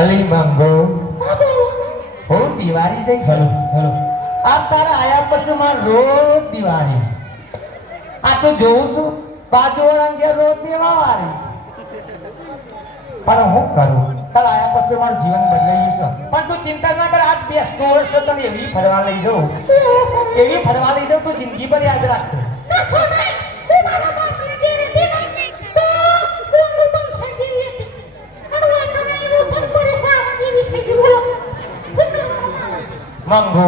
અલી મંગો હું દિવાળી જઈશ. હેલો આ તારા આયા પછી માર રોજ દિવાળી. આ તો જોઉં છું બાજુ વાળા રોજ દેવાવાળી. પણ હું કરું તારા આયા પછી મારું જીવન બદલાઈ ગયું છે. પણ તું ચિંતા ના કર. આજ 200 વર્ષ તો તને એવી ફરવા લઈ જાઉં તું જિંદગી પર યાદ રાખજો. મંગુ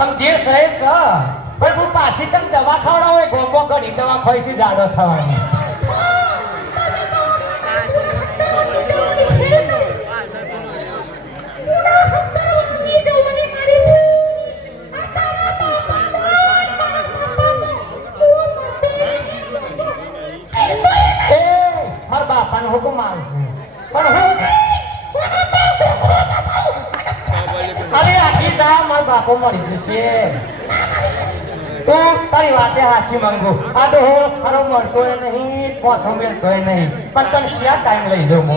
આમ જે સહે સ પણ તું પાછી તને દવા ખવડાવે ગોપો કરી દવા ખોઈસી જાડો થવાની. મારા બાપાનો હુકમ આવશે પણ હું અરે આખી તા મારા બાપો મરી જશે. તું તારી વાતે હાસી મંગુ. આ તો હું ખરો મળતોય નહીં પોસો મેળતોય નહીં પણ તને શિયા ટાઈમ લઈ જાઉં મો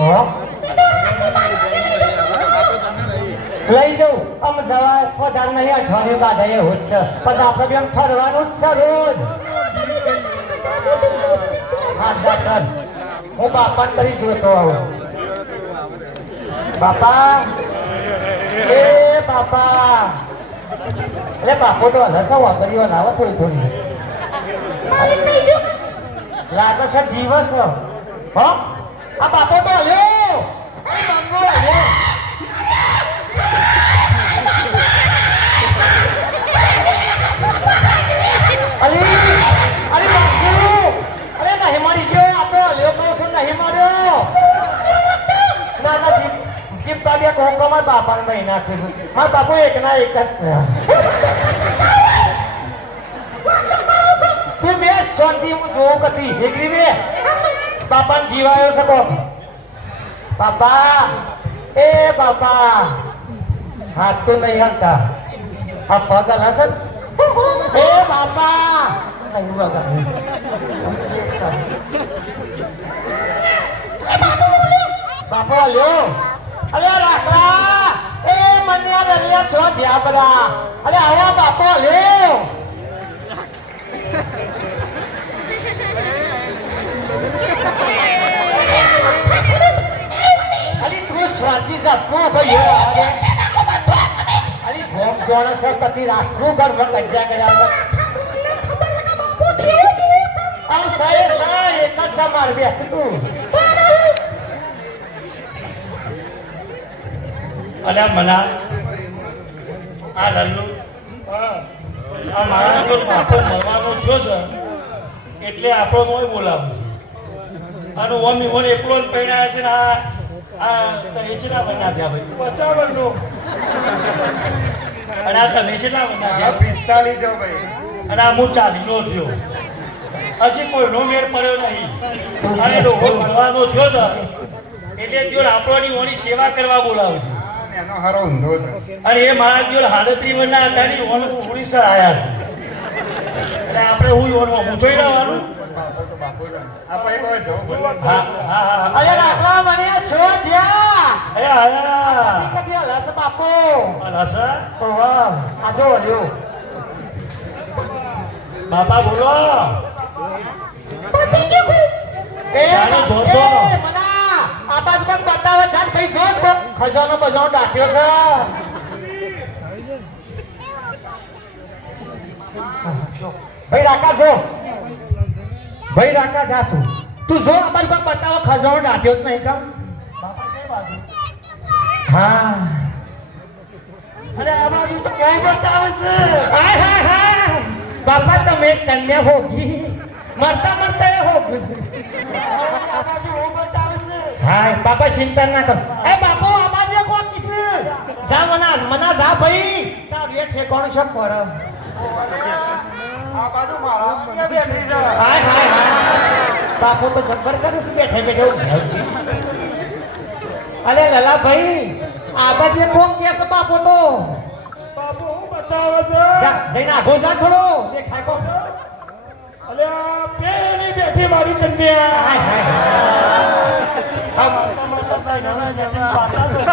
લઈ જાઉં. આમ જવા વધારે નહીં અઠવાડિયું બાદ એવું જ છે. પછી આપણે બી આમ ફરવાનું જ છે રોજ. હા જા હું બાપા તરી જોતો આવું. બાપા એ બાપા અરે બાપો તો હલસો વાપરીઓ લાવો થોડી લાગે છે જીવસ. હો આ બાપો તો હલ્યો. મંગો હલ્યો. અલી અરે બાપુ અરે નહીં મરી ગયો. આ તો હલ્યો કરો છો નહીં મર્યો. ના ના જીપ કાઢ્યા કહો કે મારા બાપાને ભાઈ નાખ્યું. મારા બાપુ એકના એક જ છે. તું બે શાંતિ હું જોઉં કથી એકરી બે બાપાને જીવાયો છે. બાપા એ બાપા હાથ તો નહીં હલતા. આ પગ હલશે એ બાપા નહીં બગા બાપા લ્યો. અલે રાખલા એ મને રલિયા છો જ્યાં બધા. અલે આયા બાપો લ્યો. અલી તું સ્વાતિ જપો ભાઈ આવે. અલી ભોમ જોણ સરપતિ રાખવું ઘરમાં કજ્જા કર્યા આમ સારે સાર એક જ સમાર બે તું. અલ્યા મના આ લલ્લુ આ મારા જો પાપો મરવાનો થયો છે એટલે આપણો નોય બોલાવું છે. અને ઓમી ઓને એકલો જ પૈણા છે ને આ તમે કેટલા બન્યા થયા ભાઈ 55 નો. અને આ તમે કેટલા બન્યા થયા 45 જો ભાઈ. અને આ હું 40 નો થયો. હજી કોઈ નો મેર પડ્યો નહીં. અને લોકો મરવાનો થયો છે એટલે જો આપણોની ઓની સેવા કરવા બોલાવું છે. એનો હારો ઊંધો છે. અને એ મારા જો 37 વર્ષના હતા ઓનો 19 આયા છે. એટલે આપણે હું ઓનો જોઈ રહેવાનું. આપણે એક વાર જવું. હા હા હા અરે રાખલા મને છો જ્યાં એ આયા કદી હલસ બાપો. અલાસા ઓવા આ જો લ્યો. બાપા બોલો. એ જાણે જોશો. મના આ બાજુ પણ બતાવે જાન ભાઈ જો ખજાનો બજાવ ડાક્યો છે. ભાઈ રાકા જો ભાઈ રાકા જા તું જો આ બાજુ પણ બતાવે ખજાનો ડાક્યો જ નહીં કામ. હા અરે આ બાજુ તો કઈ બતાવે છે. હાય હાય હાય બાપા તમે કન્યા હોગી મરતા મરતા એ હોગી છે. આ બાજુ હું બતાવે છે. હાય બાપા ચિંતા ના કર. એ બાપો આ બાજુ કોણ કિસ જા મના જા ભાઈ તાર એ ઠેકાણું છે પર. આ બાજુ મારા બેઠી છે. હાય હાય હાય બાપો તો જબ્બર કરે છે બેઠે બેઠે અલે લલા ભાઈ આ બાજુ કોણ કે છે બાપો તો. બાપુ હું બતાવે છે જા જઈને આગો જા થોડો દેખાય કો. અલ્યા પેલી બેઠી મારી કન્યા હાય, હાય.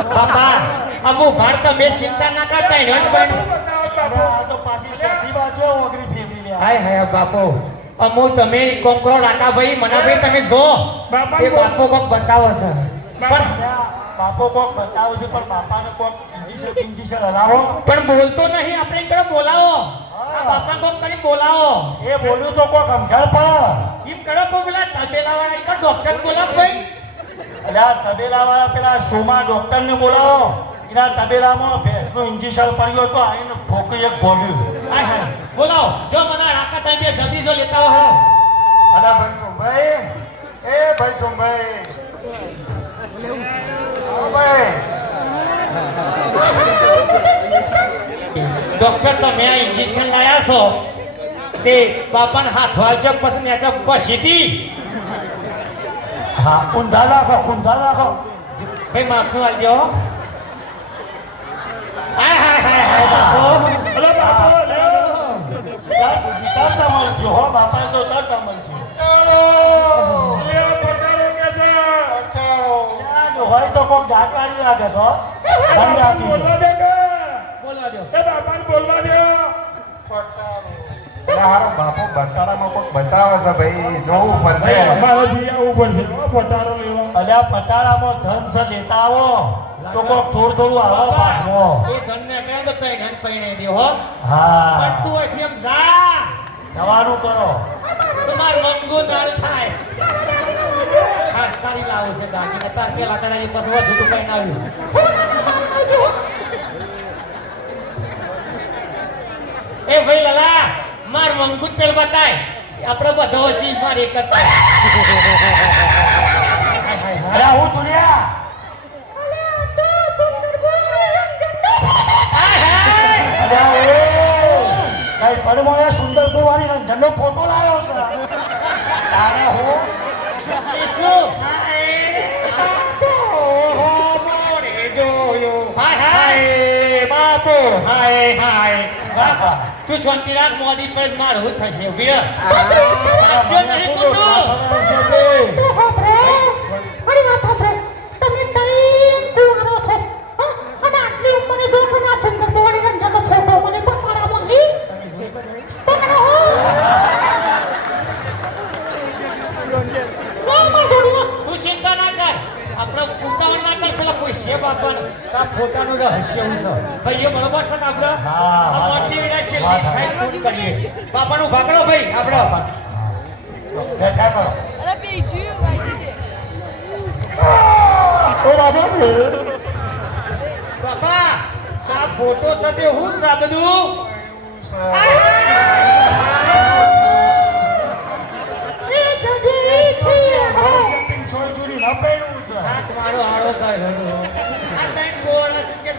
બાપા અમુ ભાર તમે ચિંતા ના કરતા ને બહેનો. હાય હાય બાપો અમુ તમે કોંકરો રાકા ભાઈ મનાભાઈ તમે જો બાપા, એ બાપો કોક બતાવો છે પણ બાપો કોક બતાવું છું પણ બાપાને કોક ઇન્જેક્શન હલાવો પણ બોલતો નહીં આપણે એમ કરો બોલાવો આ બાપા કોક કરી બોલાવો એ બોલ્યું તો કોક સમજણ પડે એમ કરો તો પેલા તબેલા વાળા એક ડોક્ટર બોલાવ ભાઈ એટલે આ તબેલાવાળા પેલા શોમાં ડોક્ટરને બોલાવો એના તબેલામાં ભેંસનું ઇન્જેક્શન પડ્યું તો આઈને ફોકી એક ભોગ્યું હાય હાય બોલાવો જો મને રાકા ટાઈમે જલ્દી જો લેતા હો અલા ભાઈ સોમભાઈ એ ભાઈ સોમભાઈ હા ભાઈ ડોક્ટર તમે આ ઇન્જેક્શન લાયા છો તે બાપાને હાથ વાળજો પછી નેચા પછીથી હા ઊંધા રાખો ભાઈ માથું વાળજો હાય હાય હાય હાય બાપો અરે બાપો લે તાતા મળજો હો બાપા તો તાતા મળજો એ પટારો કે છે પટારો હોય તો કોક ડાકવાળી લાગે તો બોલવા દે કે બોલવા દો એ બાપાને બોલવા દે એટલે હારો બાપો બટારામાં કોક બતાવે છે ભાઈ જોવું પડશે અમારે જી આવું પડશે પટારો લેવા અલ્યા પટારામાં ધન છે લેતા આવો તો કોક થોડું આવો પાછો એ ધનને કહે તો તઈ ધન પૈણે દે હો હા પણ તું અહીંથી એમ જા જવાનું કરો તમાર મંગો નાર થાય હા તારી લાવો છે દાગીને તાર પેલા કરાવી પછી વધુ તું કઈ આવ્યું એ ભાઈ લાલા માર મંગુ પેલ બતાય આપણો બધો હસી માર એક જ છે અરે હું ચુલિયા કઈ પડમોયા સુંદર કુંવારી ઝંડો ફોટો લાવ્યો છે તારે હું બાપો હાય હાય બાપા તું શાંતિ રાખ મોદી પર મારું થશે વીર આપજો નહીં કુટું તું ચિંતા ના કર આપણે ઉતાવળ ના કર પેલા કોઈ છે બાપા આ ફોટાનું રહસ્ય હું છે ભાઈ એ બરોબર છે ને આપણે હા, આ મોટી વિરાજ છે સાઈડ કરીએ બાપાનું ભાગડો ભાઈ આપણે બેઠા કરો અરે બીજું વાગી છે ઓ બાબા બાપા આ ફોટો સાથે હું છે આ બધું છોડી છોડી ન પહેરવું છે આ તમારો આળો કર આ કઈ બોલ કે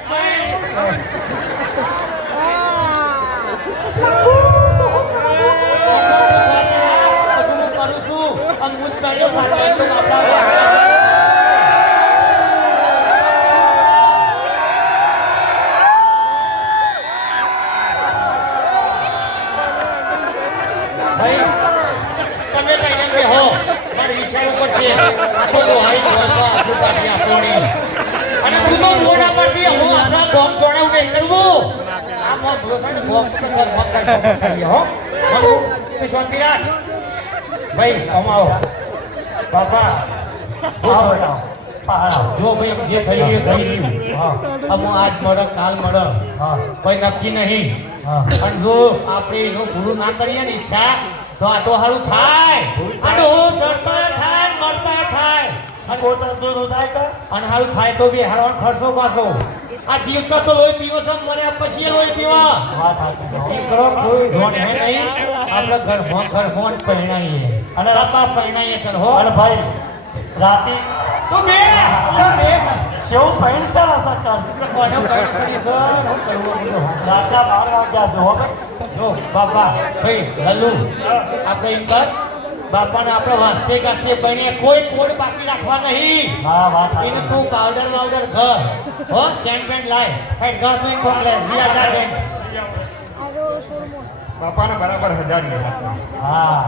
કરું છું અંગુત કર્યો પાછળ તો બાપા ભાઈ તમે કઈને બેહો મારે વિચારવું પડશે આખો તો હાઈ બોલતો આખું કાઢી આપોણી અને તું તો મોઢા પરથી હું આપણા ગોમ જોડાવું નહીં કરવું આ મોં ભરોસાને ગોમ તો કરી હો હું શાંતિ રાખ ભાઈ અમાવો બાપા જો ભાઈ જે થઈ ગયું થઈ ગયું હા અમો આજ મળે કાલ મળે હા કોઈ નક્કી નહીં અને જો આપણે એનું પૂરું ના કરીએ ને ઈચ્છા તો આ તો હારું થાય આનો ચડતો થાય મરતો થાય અને કોટર દૂર ઉદાય કર અને હારું થાય તો બી હારવાનો ખર્ચો પાછો આ જીવતો તો લોહી પીવો છે મને પછી એ લોહી પીવા વાત સાચી એ કરો કોઈ ધોન હે નહીં આપણે ઘર ભોન પહેણાઈએ અને રાતા પહેણાઈએ તને હો અને ભાઈ રાતે તું બે સેવ પૈસા હશે કોને પૈસાની સર હું કરવું બધું રાતના 12 વાગ્યા છે હો જો બાપા ભાઈ હલ્લુ આપણે એમ કર બાપાને આપણે વાસ્તે ગાસ્તે બને કોઈ કોડ બાકી રાખવા નહીં હા વાત એને તું પાવડર વાવડર ઘર હો સેન્ટ પેન્ટ લાય ભાઈ ઘર તું કોણ લે વિયા જા દે બાપાને બરાબર 1000 લેવા. હા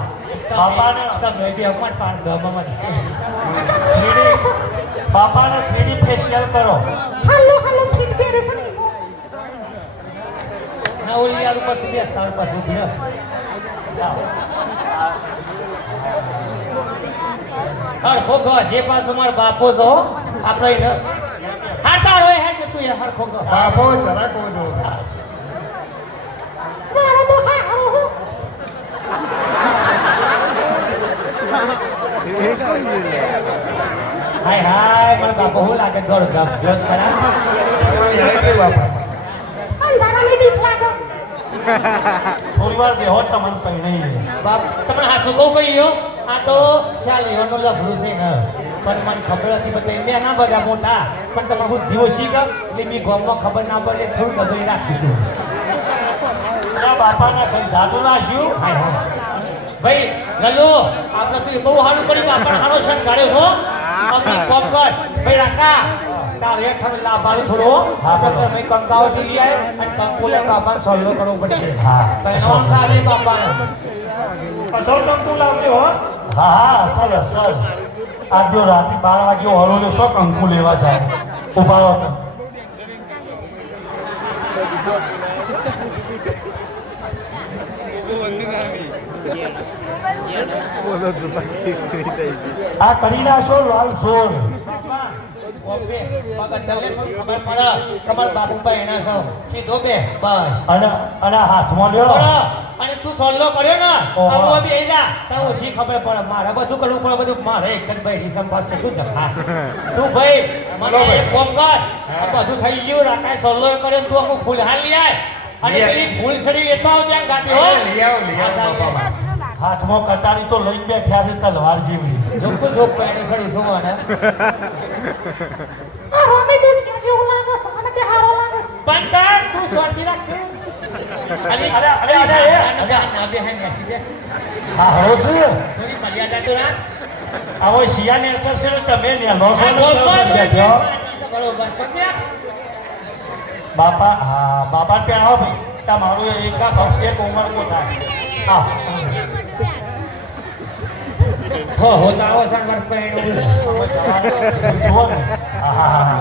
બાપાને તમે બી અમર પાન ગમમાં 3D ફેશિયલ કરો. ના ઓલી યાર ઉપર સુધી તાર પાસે ઉભી હરખો ગો જે પાછો મારો બાપો છો આપણે હા તારો હે કે તું એ હરખો ગો બાપો જરાક ઓજો. હાય હાય મને બાપો હું લાગે ગોળ ગપ જગ કરા એ બાપા. થોડી વાર બેહો તમને પહેરી. બાપ તમને હાસુ કહું કહીયો આ તો શાલીઓનો લફડું છે ને પણ મને ખબર હતી બધા ઇન્ડિયા ના બધા મોટા પણ તમે હું દિવસી ગયો એટલે મેં ગામમાં ખબર ના પડે થોડું દબાઈ રાખી દીધું બાપાના કઈ જાદુ રાખ્યું. હાય હાય ભાઈ ગલ્લો આપણે તો બહુ સારું કર્યું બાપાને સારો શર્ટ કાઢ્યો છો અમને કોમ કર ભાઈ રાકા તારે ખબર લાભારું થોડો આપણે મેં કંકાઓ દીધી આય અને કંકુલે બાપાને સલ્લો કરવો પડશે હા. પહેરવાનું સારી બાપાને અસલ કંકુ લાવજો હો. હા સરસ સરસ. આજનો રાતે 12 વાગ્યે હરોલે શો કંકુ લેવા જાય. ઉભા રહો તમે. આ કરી નાખો લાલ છોડ. ઓપે બાબા તમને ખબર પડે તમારા બાપુભાઈ એના છો કીધો બે બસ અને હાથમાં લ્યો. અને તું સલ્લો કર્યો ને ઓહો. આવો બી આઈ જા તને ઓછી ખબર પડે મારે બધું કરવું પડે બધું મારે એક જ ભાઈ સંભાસ કે તું જખા તું ભાઈ મને એક કોમ કર આ બધું થઈ ગયું રાકાય સલ્લો કર્યો તું અમુક ફૂલ હાલ લઈ આય અને પેલી ફૂલ સડી લેતો આવજે આમ ગાડી હો લઈ આવો બાપા. હાથમાં કટારી તો લઈને બેઠ્યા છે તલવાર જેવી. જોક જોક પેણી સડી શું મને બંધ તું શાંતિ રાખ હા હરો છે. થોડી મર્યાદા તો રાખ આવો શિયા ને અસર છે ને તમે ને લો છો ને બરોબર સમજ્યા બાપા હા બાપા પહેરાવો ભાઈ તમારું એક ઉંમર તો થાય. હા હો તો આવો સંગર પહેણું જુઓ ને. હા હા હા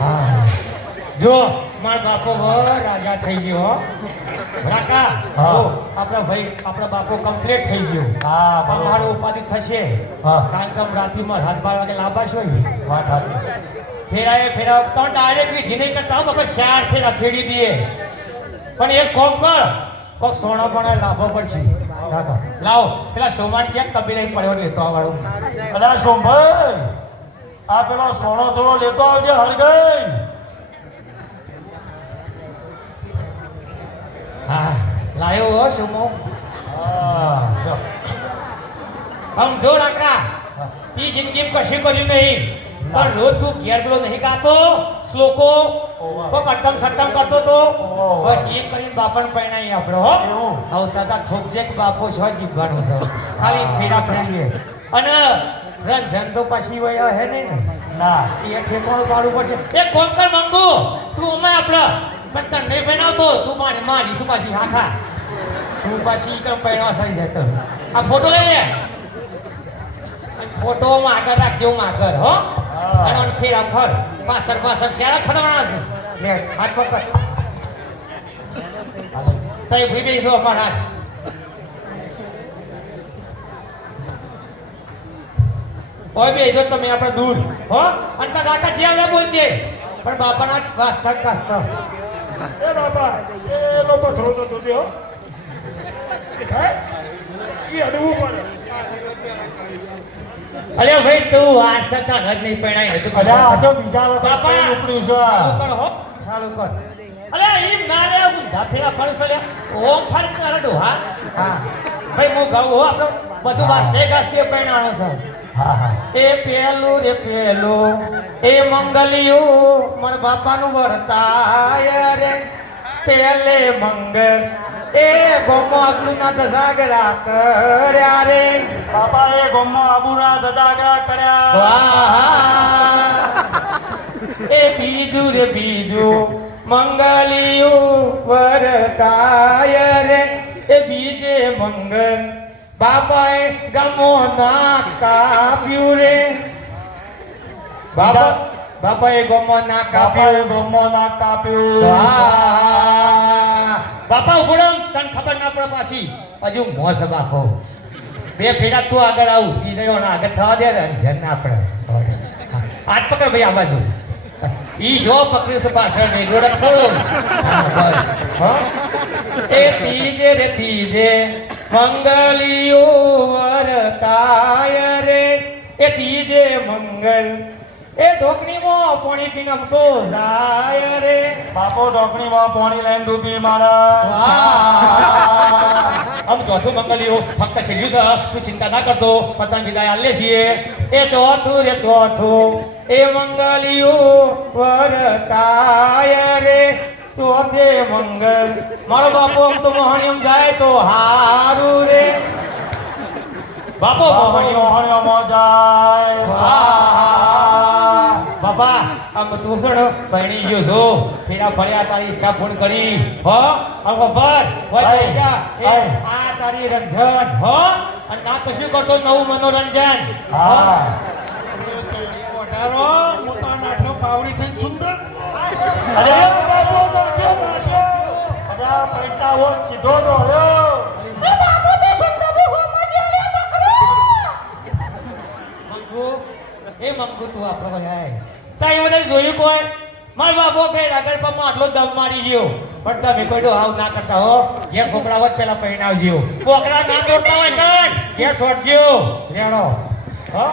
હા જો માર બાપો રાજા થઈ ગયો હો. રાકા હા. જો આપણા ભાઈ આપણા બાપો કમ્પ્લીટ થઈ ગયો હા બરોબર. અમારું ઉપાધિ થશે હા. કારણ કે રાતીમાં 7-12 વાગે લાભાશ હોય વાત સાચી. ફેરાવ તો ડાયરેક્ટ વિધિ નહીં કરતા બાપા 4 ફેરા ફેરી દઈએ પણ એક કોમ કર કોક સોના પણ લાભો પડશે રાકા લાવો પેલા સોમાન ક્યાંક તબી નહીં પડ્યો લેતો આવવાનું અલા સોમભાઈ આ પેલો સોનો થોડો લેતો આવજે હરગઈ. હા લાયો હો સોમો હા જો. આમ જો રાકા ઈ જિંદગીમાં કશું કર્યું નહીં પણ રોજ તું ઘેર પેલો નહીં ગાતો શ્લોકો તો કટ્ટમ સટ્ટમ કરતો તો બસ એ કરીને બાપાને પરણાઈ આપણો હો એવું? હવે તાતા થોકજે કે બાપો છો જીવવાનું છે ખાલી ફેરા ફેરીએ અને રંજન તો પાછી વય હે નહીં ને ના એ ઠેકાણું પાડવું પડશે એક કોમ કર મંગુ તું અમે આપણે પણ તને નહીં બનાવતો તું મારી શું પાછી હાખા તું પાછી કમ પરણવા સરી જાય તો આ ફોટો લઈ લે ફોટોમાં આગળ રાખજો આગળ હો અને આમ ફેરા ફર પાછળ શેરા ફરવાના છે લે હાથ પકડ તઈ ભઈ બેસો અમારા હાથ ઓય બેજો તમે આપણે દૂર હો અને તા કાકા જે આવે બોલજે પણ બાપાના વાસ્તવ કાસ્ત એ બાપા એ લોકો થોડો તો દે હો. એ થાય એ અડવું પડે. અરે ભાઈ તું આજ તક જ નહીં પરણાય હતું અરે આ તો બીજા બાપા ઉપડી છે. ચાલુ કર હો ચાલુ કર અલે ઈ ના રે ઊંધા ફેરા ફરસો લે ઓમ ફર કર ડોહા હા ભાઈ હું ગાઉં હો આપણો બધું વાસ્તે ગાસ્તે પરણાણો છે હા હા એ પેલું રે પેલું એ મંગલિયું મર બાપાનું વર્તાય રે પેલે મંગળ એ ગોમો આગલું ના દસાગરા કર્યા રે બાપા એ ગોમમાં આબુના દદાગરા કર્યા. સ્વાહા એ બીજું રે બીજું મંગલિયું વરતાય રે એ બીજે મંગલ બાપાએ ગમો ના કાપ્યું રે બાપાએ ગમો ના કાપ્યું બાપા ઉભો તને ખબર ના પડે પાછી હજુ મોસ બાપો બે ફેરા તું આગળ આવું ત્રીજો આગળ થવા દે ને જન ના પડે હાથ પકડ ભાઈ આ બાજુ ઈ જો પકડી છે પાછળ નહીં ગોળખો એ ત્રીજે રે ત્રીજે મંગલિયું વરતાય રે એ ત્રીજે મંગલ એ ઢોકણીમાં પાણી પીને તો જાય રે બાપો ઢોકણીમાં પાણી લઈને ડૂબી મારા આમ ચોથું મંગલિયું ફક્ત છેલ્લું છે તું ચિંતા ના કરતો પતંગ વિદાય આલે છીએ એ ચોથું રે ચોથું એ મંગલિયું વરતાય રે ચોથે મંગલ મારો બાપો આમ તો મોહણિયમ જાય તો હારું રે બાપો મોહણીઓમાં જાય બાપા આમ તું છે ને ભણી ગયો છો ફેરા ફર્યા તારી ઈચ્છા પૂર્ણ કરી હો આમ ખબર હોય આ તારી રંજન હો અને ના કશું કરતો નવું મનોરંજન હા ઓઢારો મોટા નાઠો પાવડી થઈને સુંદર અરે બાપો નાટ્યો અરે પૈસા ઓ સીધો દોડ્યો મંગુ તું આપણો ભાઈ તાઈ બધા જોયું કોઈ માર બાપો કે આગળ પમાં આટલો દમ મારી ગયો પણ તમે કોઈ તો હાવ ના કરતા હો ઘેર છોકરા વત પેલા પહેણાવજો પોકરા ના તોડતા હોય કણ ઘેર છોડજો લેણો હો